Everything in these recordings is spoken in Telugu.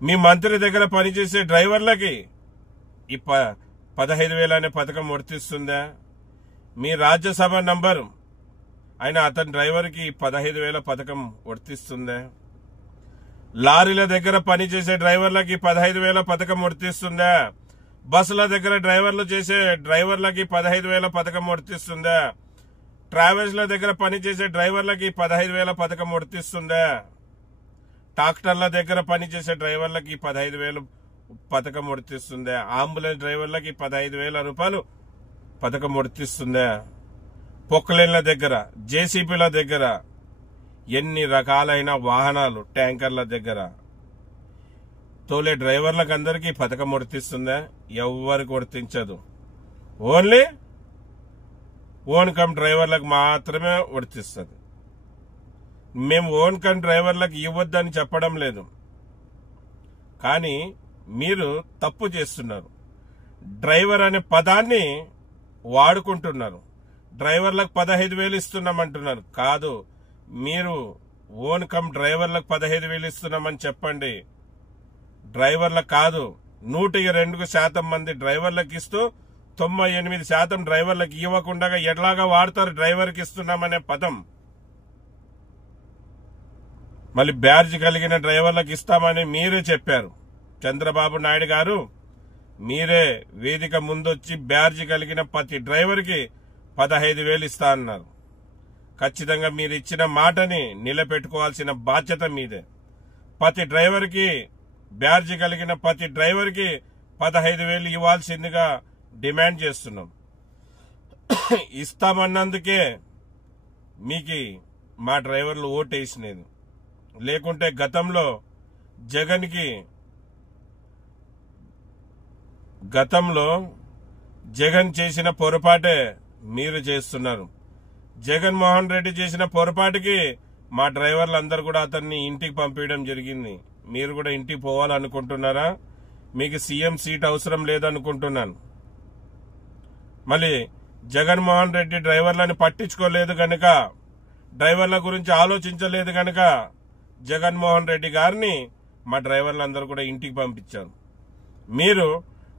మీ మంత్రి దగ్గర పనిచేసే డ్రైవర్లకి ఈ 15,000 అనే పథకం వర్తిస్తుందా? మీ రాజ్యసభ నంబరు అయినా అతని డ్రైవర్కి 15,000 పథకం వర్తిస్తుందా? లారీల దగ్గర పనిచేసే డ్రైవర్లకి 15,000 పథకం వర్తిస్తుందా? బస్సుల దగ్గర డ్రైవర్లకి 15,000 పథకం వర్తిస్తుందా? ట్రావెల్స్ల దగ్గర పనిచేసే డ్రైవర్లకి 15,000 పథకం వర్తిస్తుందా? ట్రాక్టర్ల దగ్గర పనిచేసే డ్రైవర్లకి 15,000 పథకం వర్తిస్తుందా? అంబులెన్స్ డ్రైవర్లకి 15,000 రూపాయలు పథకం వర్తిస్తుందా? పొక్కలేన్ల దగ్గర, జేసీబీల దగ్గర, ఎన్ని రకాలైన వాహనాలు, ట్యాంకర్ల దగ్గర తోలే డ్రైవర్లకు అందరికీ పథకం వర్తిస్తుందా? ఎవరికి వర్తించదు. ఓన్లీ ఓన్ కమ్ డ్రైవర్లకు మాత్రమే వర్తిస్తుంది. మేము ఓన్ కమ్ డ్రైవర్లకు ఇవ్వద్దని చెప్పడం లేదు, కానీ మీరు తప్పు చేస్తున్నారు. డ్రైవర్ అనే పదాన్ని వాడుకుంటున్నారు. డ్రైవర్లకు 15,000 ఇస్తున్నామంటున్నారు. కాదు, మీరు ఓన్ కమ్ డ్రైవర్లకు 15,000 ఇస్తున్నామని చెప్పండి. డ్రైవర్లకు కాదు, 102% మంది డ్రైవర్లకు ఇస్తూ 98% డ్రైవర్లకు ఇవ్వకుండా ఎట్లాగా వాడతారు డ్రైవర్కి ఇస్తున్నామనే పదం. మళ్ళీ బ్యాడ్జ్ కలిగిన డ్రైవర్లకు ఇస్తామని మీరే చెప్పారు. చంద్రబాబు నాయుడు గారు మీరే వేదిక ముందొచ్చి బ్యాడ్జ్ కలిగిన ప్రతి డ్రైవర్కి 15,000 ఇస్తా అన్నారు. ఖచ్చితంగా మీరు ఇచ్చిన మాటని నిలబెట్టుకోవాల్సిన బాధ్యత మీదే. ప్రతి డ్రైవర్కి, బ్యాడ్జ్ కలిగిన ప్రతి డ్రైవర్కి 15,000 ఇవ్వాల్సిందిగా డిమాండ్ చేస్తున్నాం. ఇస్తామన్నందుకే మీకు మా డ్రైవర్లు ఓటేసినది. లేకుంటే గతంలో జగన్ చేసిన పొరపాటే మీరు చేస్తున్నారు. జగన్మోహన్ రెడ్డి చేసిన పొరపాటుకి మా డ్రైవర్లు అందరూ కూడా అతన్ని ఇంటికి పంపించడం జరిగింది. మీరు కూడా ఇంటికి పోవాలనుకుంటున్నారా? మీకు సీఎం సీట్ అవసరం లేదనుకుంటున్నాను. మళ్ళీ జగన్మోహన్ రెడ్డి డ్రైవర్లను పట్టించుకోలేదు గనక, డ్రైవర్ల గురించి ఆలోచించలేదు గనక జగన్మోహన్ రెడ్డి గారిని మా డ్రైవర్లందరూ కూడా ఇంటికి పంపించారు. మీరు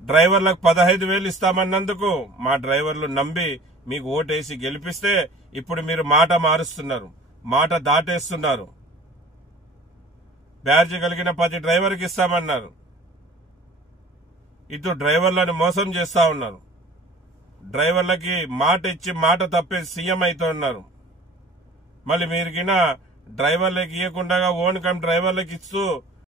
డ్రైవర్లకు 15,000 ఇస్తామన్నందుకు మా డ్రైవర్లు నమ్మి మీకు ఓటేసి గెలిపిస్తే ఇప్పుడు మీరు మాట మారుస్తున్నారు, మాట దాటేస్తున్నారు. బ్యాడ్జ్ కలిగిన ప్రతి డ్రైవర్కి ఇస్తామన్నారు. ఇటు డ్రైవర్లను మోసం చేస్తా ఉన్నారు. డ్రైవర్లకి మాట ఇచ్చి మాట తప్పే సీఎం అవుతూ ఉన్నారు. మళ్ళీ మీరు డ్రైవర్లకు ఇవ్వకుండా ఓన్ కమ్ డ్రైవర్లకు ఇస్తూ